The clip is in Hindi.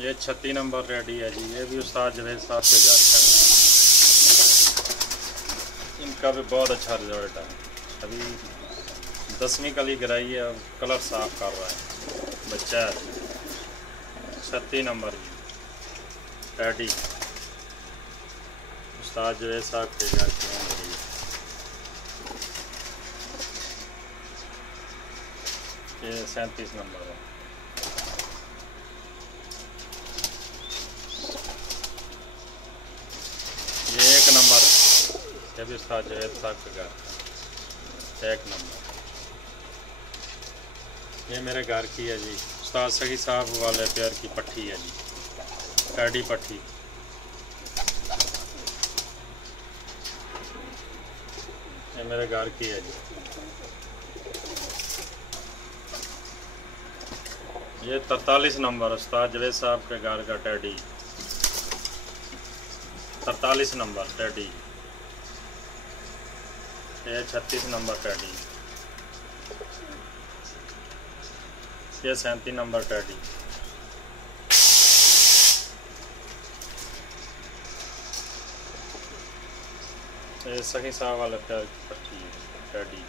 ये 36 नंबर रेडी है जी। ये भी उस्ताद जवेद साहब के घर का है। इनका भी बहुत अच्छा रिजल्ट है। अभी 10वीं कली गिराई है, कलर साफ कर रहा है बच्चा है। 36 नंबर जी रेडी उस्ताद जवेद साहब के घर के हैं। ये 37 नंबर है। ये 1 नंबर है। ये भी उस्ताद जवेद साहब के घर का 1 नंबर। ये मेरे घर की है जी। उस्ताद सही साहब वाले प्यार की पट्टी है जी, कैडी पट्टी। ये मेरे घर की है जी। ये 43 नंबर उस्ताद जवेद साहब के घर का टैडी। 43 number teddy. ये 36 नंबर टैडी। ये 37 नंबर टैडी। ये सही साहब वाला प्यार की पट्टी है टैडी।